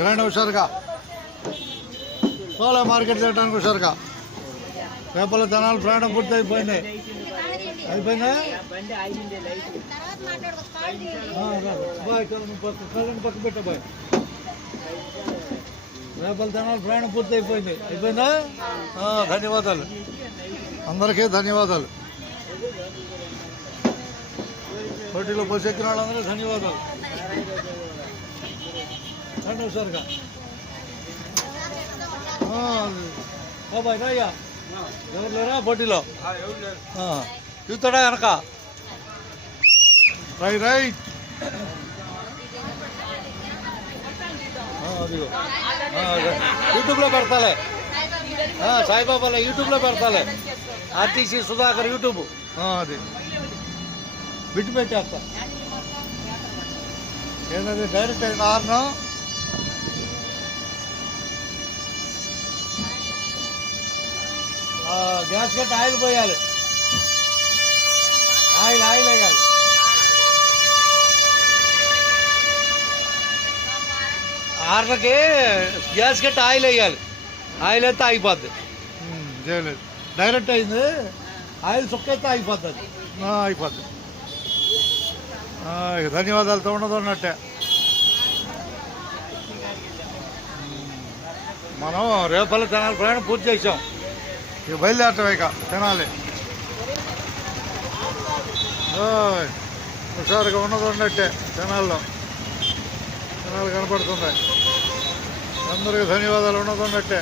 రండి హుషారుగా పోలే మార్కెట్ చేయడానికి హుషారుగా రేపల జనాలు ప్రయాణం పూర్తి అయిపోయింది అయిపోయిందా పక్క పెట్ట బాయ్ రేపల జనాలు ప్రయాణం పూర్తి అయిపోయింది అయిపోయిందా ధన్యవాదాలు అందరికీ ధన్యవాదాలు పోటీలో బస్సు ఎక్కిన వాళ్ళందరూ ధన్యవాదాలు రండి హుషారుగా బాబాయ్ రాయ్యా ఎవరు లేరా పోటీలో చూస్తాడా వెనక రైట్ అదిగో యూట్యూబ్లో పెడతాలే సాయిబాబాలో యూట్యూబ్లో పెడతాలే ఆర్టీసీ సుధాకర్ యూట్యూబ్ అది బిట్టు పెట్టేస్తా ఏంటది డైరెక్ట్ అయిన ఆర్ను గ్యాస్ కట్టి ఆయిల్ పోయాలి ఆయిల్ వేయాలి ఆర్లకి గ్యాస్ కట్టి ఆయిల్ వేయాలి ఆయిల్ అయితే ఆగిపోద్ది చేయలేదు డైరెక్ట్ అయింది ఆయిల్ సుక్కైతే ఆగిపోద్ది అయిపోద్ది ధన్యవాదాలతో ఉండదు అన్నట్టే మనం రేపల్లి తెనాలి ప్రయాణం పూర్తి చేసాం ఇక బయలుదేరటం ఇక తినాలి హుషారుగా ఉన్నది ఉన్నట్టే తెనాల్లో తెనాలి కనపడుతుంది అందరికీ ధన్యవాదాలు ఉన్నది ఉన్నట్టే